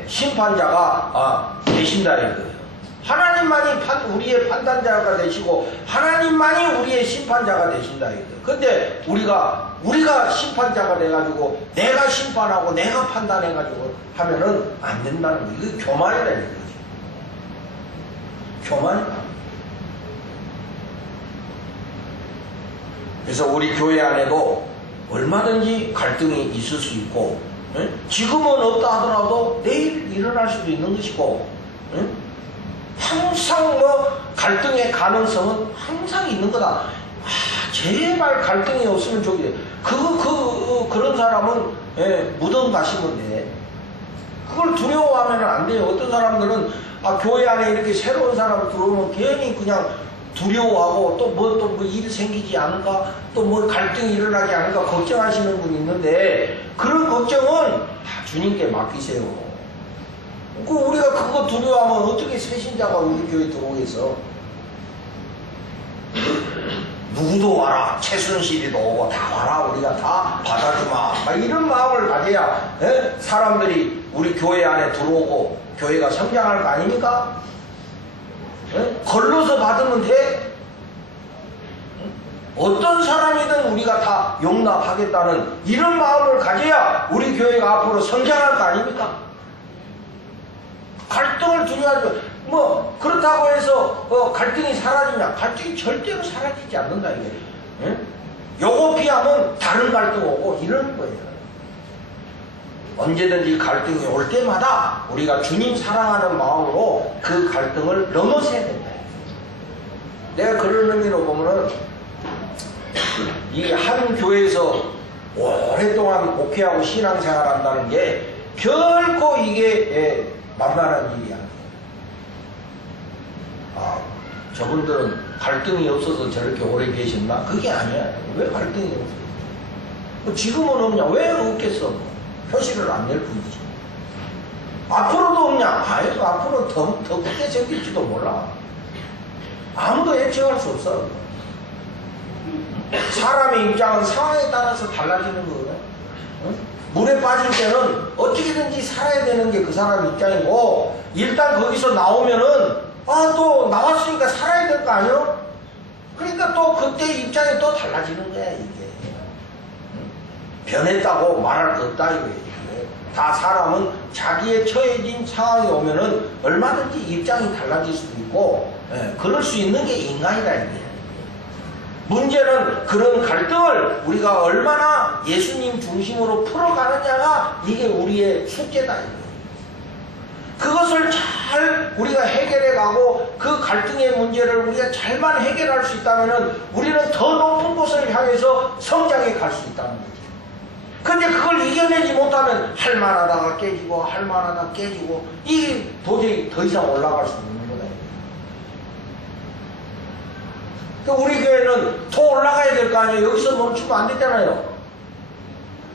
심판자가 되신다 이거예요. 하나님만이 우리의 판단자가 되시고 하나님만이 우리의 심판자가 되신다 이거예요. 근데 우리가 심판자가 돼가지고 내가 심판하고 내가 판단해가지고 하면은 안 된다는 거예요. 이거 교만이다 이거죠. 교만이다. 그래서 우리 교회 안에도 얼마든지 갈등이 있을 수 있고, 지금은 없다 하더라도 내일 일어날 수도 있는 것이고, 항상 뭐 갈등의 가능성은 항상 있는 거다. 제발 갈등이 없으면 좋겠네. 그런 사람은 무덤 가시면 돼. 그걸 두려워하면 안 돼요. 어떤 사람들은 교회 안에 이렇게 새로운 사람 들어오면 괜히 그냥 두려워하고 또 뭐 일이 생기지 않을까, 또 뭐 갈등이 일어나지 않을까 걱정하시는 분이 있는데, 그런 걱정은 주님께 맡기세요. 우리가 그거 두려워하면 어떻게 새신자가 우리 교회 들어오겠어? 누구도 와라, 최순실이도 오고 다 와라, 우리가 다 받아주마, 막 이런 마음을 가져야 사람들이 우리 교회 안에 들어오고 교회가 성장할 거 아닙니까? 걸러서 받으면 돼? 어떤 사람이든 우리가 다 용납하겠다는 이런 마음을 가져야 우리 교회가 앞으로 성장할 거 아닙니까? 갈등을 두려워하죠. 뭐 그렇다고 해서 갈등이 사라지냐? 갈등이 절대로 사라지지 않는다 이게. 요거 피하면 다른 갈등 오고 이러는 거예요. 언제든지 갈등이 올 때마다 우리가 주님 사랑하는 마음으로 그 갈등을 넘어서야 된다. 내가 그런 의미로 보면은 이 한 교회에서 오랫동안 목회하고 신앙생활 한다는 게 결코 이게 만만한 일이 아니에요. 저분들은 갈등이 없어서 저렇게 오래 계셨나? 그게 아니야. 왜 갈등이 없어? 지금은 없냐? 왜 없겠어? 표시를 안 낼 뿐이지. 앞으로도 없냐? 앞으로 더 크게 생길지도 몰라. 아무도 예측할 수 없어. 사람의 입장은 상황에 따라서 달라지는 거거든. 물에 빠질 때는 어떻게든지 살아야 되는 게 그 사람 입장이고, 일단 거기서 나오면은 또 나왔으니까 살아야 될 거 아니야? 그러니까 또 그때 입장이 또 달라지는 거야 이게. 변했다고 말할 거 없다 이거예요. 다 사람은 자기의 처해진 상황이 오면은 얼마든지 입장이 달라질 수도 있고, 그럴 수 있는 게 인간이다 이게. 문제는 그런 갈등을 우리가 얼마나 예수님 중심으로 풀어가느냐가 이게 우리의 숙제다 이거예요. 그것을 잘 우리가 해결해 가고 그 갈등의 문제를 우리가 잘만 해결할 수 있다면 우리는 더 높은 곳을 향해서 성장해 갈 수 있다는 거죠. 근데 그걸 이겨내지 못하면 할만하다가 깨지고 할만하다가 깨지고 이게 도저히 더 이상 올라갈 수 없는 거다. 우리 교회는 더 올라가야 될 거 아니에요. 여기서 멈추면 안 되잖아요.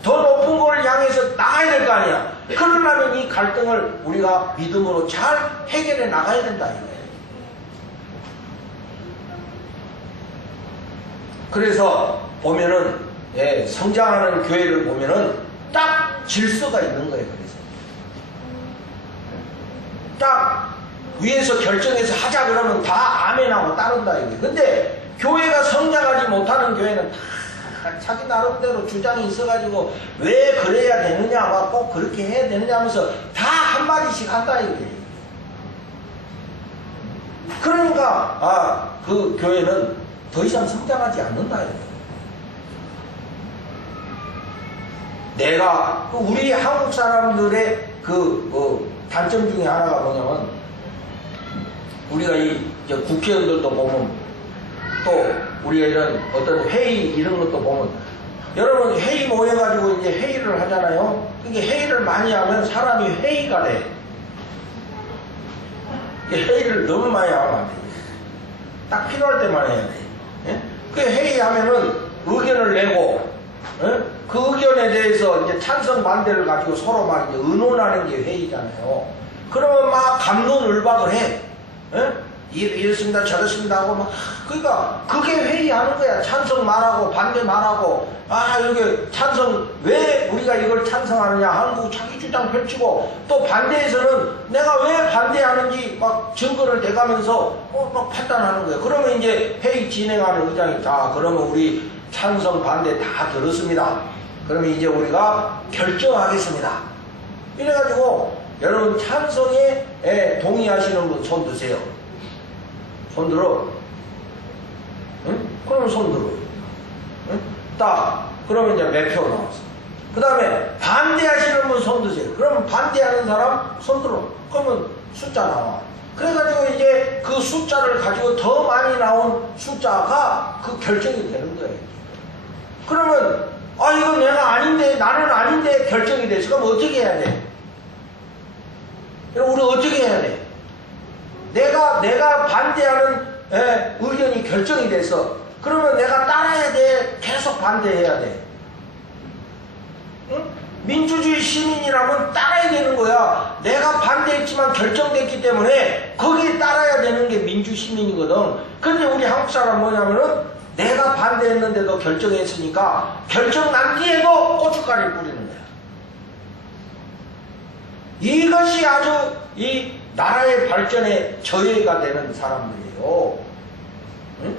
더 높은 걸 향해서 나가야 될 거 아니야. 그러려면 이 갈등을 우리가 믿음으로 잘 해결해 나가야 된다 이거예요. 그래서 보면은 성장하는 교회를 보면은 딱 질서가 있는 거예요. 그래서 딱 위에서 결정해서 하자 그러면 다 아멘하고 따른다 이거예요. 근데 교회가 성장하지 못하는 교회는 다 자기 나름대로 주장이 있어가지고 왜 그래야 되느냐, 꼭 그렇게 해야 되느냐 하면서 다 한마디씩 한다 이거예요. 그러니까 그 교회는 더 이상 성장하지 않는다 이거예요. 내가 우리 한국 사람들의 단점 중에 하나가 뭐냐면, 우리가 이제 국회의원들도 보면, 또 우리가 이런 어떤 회의 이런 것도 보면, 여러분 회의 모여가지고 이제 회의를 하잖아요. 이게 회의를 많이 하면 사람이 회의가 돼. 회의를 너무 많이 하면 안 돼. 딱 필요할 때만 해야 돼. 예? 그 회의하면은 의견을 내고, 예? 그 의견에 대해서 이제 찬성 반대를 가지고 서로 막 이제 의논하는 게 회의잖아요. 그러면 막 갑론을박을 해. 예? 이렇습니다, 저렇습니다 하고 막, 그러니까 그게 회의하는 거야. 찬성 말하고 반대 말하고, 이렇게 찬성, 왜 우리가 이걸 찬성하느냐 하고 자기 주장 펼치고, 또 반대에서는 내가 왜 반대하는지 막 증거를 대가면서 막 판단하는 거예요. 그러면 이제 회의 진행하는 의장이, 자, 그러면 우리 찬성 반대 다 들었습니다. 그러면 이제 우리가 결정하겠습니다. 이래가지고 여러분 찬성에 동의하시는 분 손 드세요. 손 들어. 응? 그러면 손 들어. 응? 딱. 그러면 이제 몇 표 나왔어. 그 다음에 반대하시는 분 손 드세요. 그러면 반대하는 사람 손 들어. 그러면 숫자 나와. 그래가지고 이제 그 숫자를 가지고 더 많이 나온 숫자가 그 결정이 되는 거예요. 그러면 이건 내가 아닌데, 나는 아닌데 결정이 됐어. 그럼 어떻게 해야 돼? 우리 어떻게 해야 돼? 내가 반대하는 의견이 결정이 됐어. 그러면 내가 따라야 돼? 계속 반대해야 돼? 응? 민주주의 시민이라면 따라야 되는 거야. 내가 반대했지만 결정됐기 때문에 거기에 따라야 되는 게 민주시민이거든. 근데 우리 한국 사람 뭐냐면은 내가 반대했는데도 결정했으니까 결정 난 뒤에도 고춧가루를 뿌리는 거야. 이것이 아주 이 나라의 발전에 저해가 되는 사람들이에요. 응?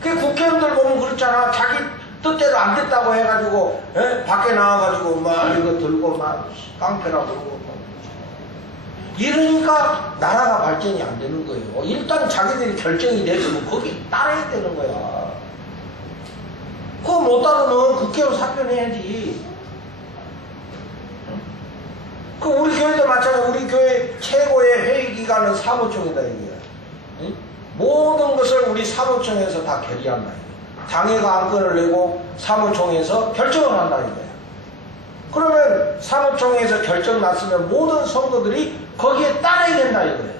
그 국회의원들 보면 그렇잖아. 자기 뜻대로 안 됐다고 해가지고 밖에 나와가지고 막 이거 들고 막 깡패라고 그러고 이러니까 나라가 발전이 안 되는 거예요. 일단 자기들이 결정이 됐으면 거기 따라야 되는 거야. 그거 못 따르면 국회의원 사표내야지. 그 우리 교회도 마찬가지로 우리 교회 최고의 회의 기관은 사무총이다 이거야. 응? 모든 것을 우리 사무총에서 다 결의한다 이거야. 장애가 안건을 내고 사무총에서 결정을 한다 이거야. 그러면 사무총에서 결정 났으면 모든 성도들이 거기에 따라야 된다 이거야.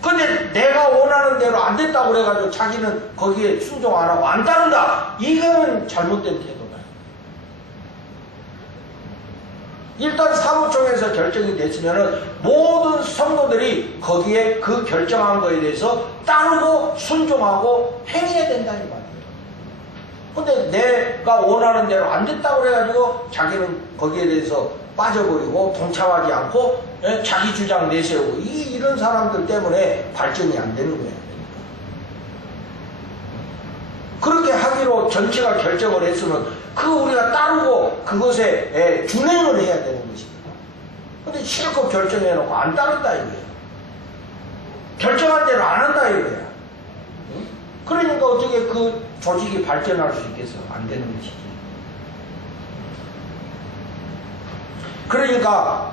근데 내가 원하는 대로 안 됐다고 그래가지고 자기는 거기에 순종 안 하고 안 따른다. 이거는 잘못된 태도다. 일단 사무총에서 결정이 됐으면은 모든 성도들이 거기에 그 결정한 거에 대해서 따르고 순종하고 행해야 된다 이 말이에요. 근데 내가 원하는 대로 안 됐다고 그래가지고 자기는 거기에 대해서 빠져버리고 동참하지 않고 자기 주장 내세우고 이런 사람들 때문에 발전이 안 되는 거예요. 그렇게 하기로 전체가 결정을 했으면 그 우리가 따르고 그것에 준행을 해야 되는 것입니다. 근데 실컷 결정해놓고 안 따른다 이거예요. 결정한 대로 안 한다 이거야. 응? 그러니까 어떻게 그 조직이 발전할 수 있겠어? 안 되는 것이지. 그러니까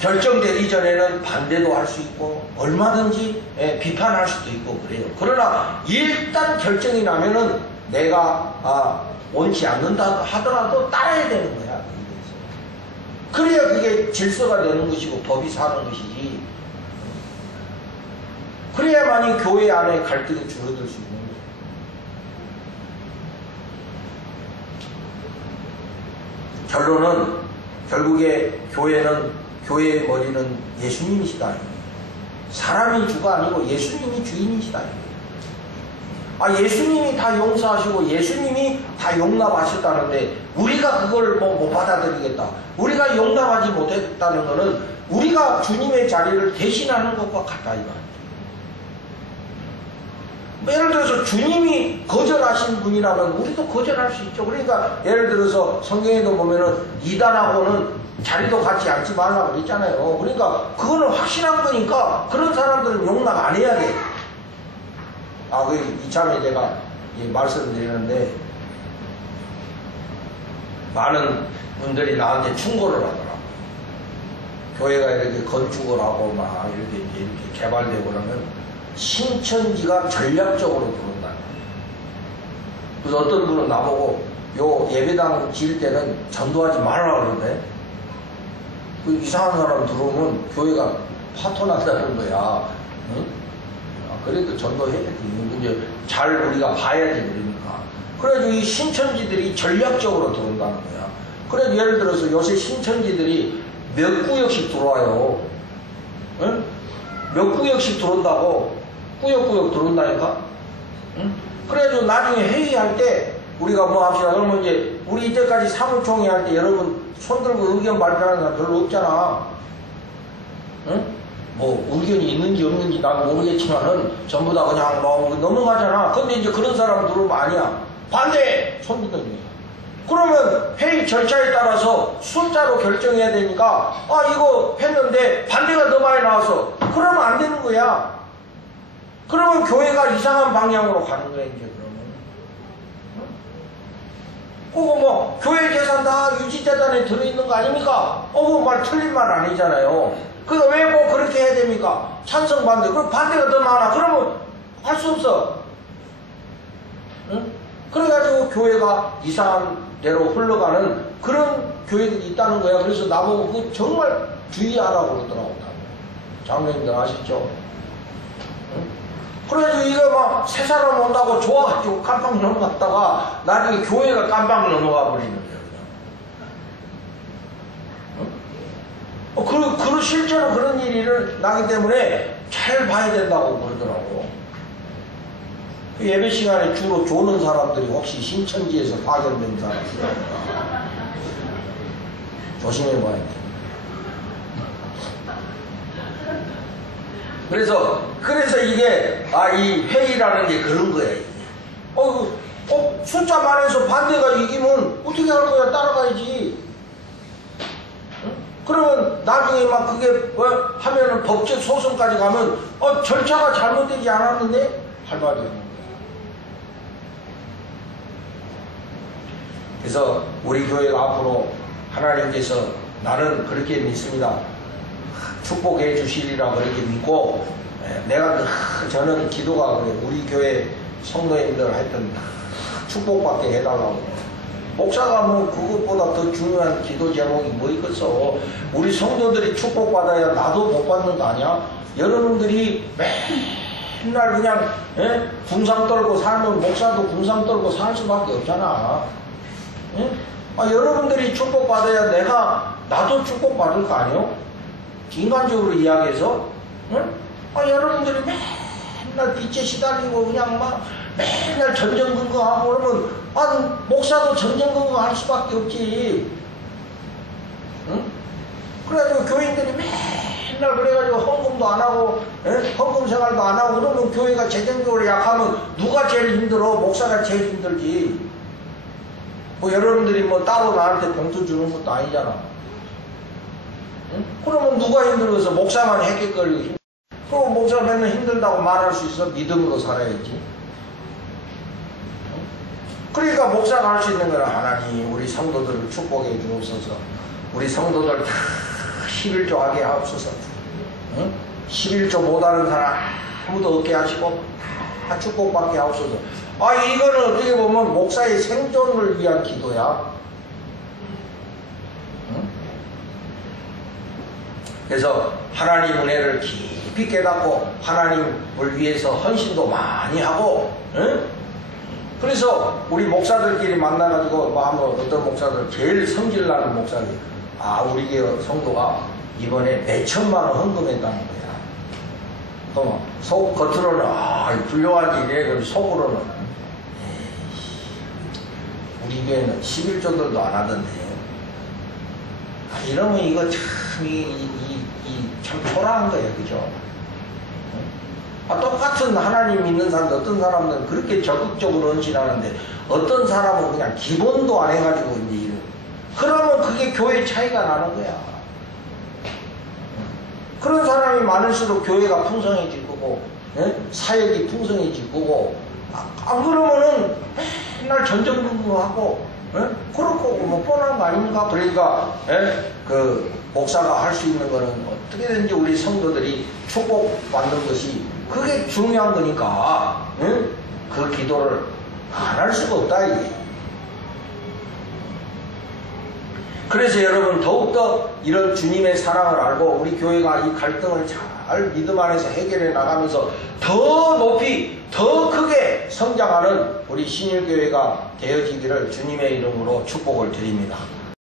결정되기 전에는 반대도 할 수 있고 얼마든지 비판할 수도 있고 그래요. 그러나 일단 결정이 나면은 내가 원치 않는다 하더라도 따라야 되는 거야. 그래야 그게 질서가 되는 것이고 법이 사는 것이지. 그래야만이 교회 안에 갈등이 줄어들 수 있는 거예요. 결론은 결국에 교회의 머리는 예수님이시다. 사람이 주가 아니고 예수님이 주인이시다. 예수님이 다 용서하시고 예수님이 다 용납하셨다는데 우리가 그걸 못 받아들이겠다. 우리가 용납하지 못했다는 것은 우리가 주님의 자리를 대신하는 것과 같다 이거. 예를 들어서 주님이 거절하신 분이라면 우리도 거절할 수 있죠. 그러니까 예를 들어서 성경에도 보면은 이단하고는 자리도 같이 앉지 말라고 그랬잖아요. 그러니까 그거는 확실한 거니까 그런 사람들은 용납 안 해야 돼. 이참에 제가 말씀드리는데 많은 분들이 나한테 충고를 하더라고요. 교회가 이렇게 건축을 하고 막 이렇게 개발되고 그러면 신천지가 전략적으로 들어온다. 그래서 어떤 분은 나보고 요 예배당 지을 때는 전도하지 말라 그러는데 그 이상한 사람 들어오면 교회가 파토난다는 거야. 응? 그래도 전도해야지. 이제 잘 우리가 봐야지, 그러니까. 그래가지고 이 신천지들이 전략적으로 들어온다는 거야. 그래도 예를 들어서 요새 신천지들이 몇 구역씩 들어와요. 응? 몇 구역씩 들어온다고. 꾸역꾸역 들어온다니까? 응? 그래가지고 나중에 회의할 때 우리가 뭐 합시다. 그러면 이제 우리 이때까지 사무총회 할 때 여러분 손들고 의견 발표하는 사람 별로 없잖아. 응? 뭐 의견이 있는지 없는지 난 모르겠지만은 전부 다 그냥 뭐 넘어가잖아. 근데 이제 그런 사람 들어오면 아니야. 반대! 손 드는 거야. 그러면 회의 절차에 따라서 숫자로 결정해야 되니까 아 이거 했는데 반대가 더 많이 나와서 그러면 안 되는 거야. 그러면 교회가 이상한 방향으로 가는 거야, 이제 그러면. 그거 뭐, 교회 재산 다 유지재단에 들어있는 거 아닙니까? 그거 말 틀린 말 아니잖아요. 그러니까 왜 꼭 그렇게 해야 됩니까? 찬성 반대. 그럼 반대가 더 많아. 그러면 할 수 없어. 응? 그래가지고 교회가 이상한 대로 흘러가는 그런 교회들이 있다는 거야. 그래서 나보고 그 정말 주의하라고 그러더라고. 장로님들 아시죠? 그래가지고 이거 막 새 사람 온다고 좋아가지고 깜빡 넘어갔다가 나중에 교회가 깜빡 넘어가 버리는 거예요. 그 실제로 그런 일이 나기 때문에 잘 봐야 된다고 그러더라고. 예배 시간에 주로 조는 사람들이 혹시 신천지에서 파견된 사람들이니까 조심해 봐야 돼. 그래서 이게, 이 회의라는 게 그런 거야, 이게. 숫자 많아서 반대가 이기면 어떻게 할 거야? 따라가야지. 응? 그러면 나중에 막 그게 하면은 법적 소송까지 가면, 절차가 잘못되지 않았는데? 할 말이 없는 거야. 그래서 우리 교회가 앞으로 하나님께서 나는 그렇게 믿습니다. 축복해 주시리라 그렇게 믿고, 저는 기도가 그래. 우리 교회 성도님들 하여튼 축복받게 해달라고. 목사가 뭐 그것보다 더 중요한 기도 제목이 뭐 있겠어. 우리 성도들이 축복받아야 나도 복 받는 거 아니야? 여러분들이 맨날 그냥 궁상 떨고 살면 목사도 궁상 떨고 살 수밖에 없잖아. 여러분들이 축복받아야 나도 축복받을 거 아니요? 인간적으로 이야기해서, 여러분들이 맨날 빚에 시달리고 그냥 막 맨날 전전긍긍하고 그러면, 목사도 전전긍긍할 수밖에 없지. 응? 그래가지고 교인들이 맨날 그래가지고 헌금도 안 하고, 헌금 생활도 안 하고 그러면 교회가 재정적으로 약하면 누가 제일 힘들어? 목사가 제일 힘들지. 뭐 여러분들이 뭐 따로 나한테 봉투 주는 것도 아니잖아. 응? 그러면 누가 힘들어서 목사만 했겠거리고 힘들어. 그럼 목사가 맨날 힘들다고 말할 수 있어? 믿음으로 살아야지. 응? 그러니까 목사가 할 수 있는 거는 하나님 우리 성도들을 축복해 주옵소서. 우리 성도들 다 11조 하게 하옵소서. 응? 11조 못하는 사람 아무도 없게 하시고 다 축복받게 하옵소서. 이거는 어떻게 보면 목사의 생존을 위한 기도야. 응? 그래서 하나님 은혜를 깊이 깨닫고 하나님을 위해서 헌신도 많이 하고, 응? 그래서 우리 목사들끼리 만나가지고 어떤 목사들 제일 성질나는 목사들, 우리 교회 성도가 이번에 몇 천만 원 헌금했다는 거야. 겉으로는 훌륭하지 이래. 그럼 속으로는 우리 교회는 11조들도 안 하던데. 이러면 이거 참 참 초라한 거예요, 그죠? 똑같은 하나님 믿는 사람들, 어떤 사람들은 그렇게 적극적으로 헌신하는데, 어떤 사람은 그냥 기본도 안 해가지고 이제 이런. 그러면 그게 교회 차이가 나는 거야. 그런 사람이 많을수록 교회가 풍성해질 거고, 사역이 풍성해질 거고, 안 그러면은 맨날 전전긍긍하고, 그렇고 뭐 뻔한 거 아닙니까? 그러니까 그 목사가 할 수 있는 거는 어떻게든지 우리 성도들이 축복받는 것이 그게 중요한 거니까 그 기도를 안 할 수가 없다 이게. 그래서 여러분 더욱더 이런 주님의 사랑을 알고 우리 교회가 이 갈등을 잘 잘 믿음 안에서 해결해 나가면서 더 높이 더 크게 성장하는 우리 신일교회가 되어지기를 주님의 이름으로 축복을 드립니다.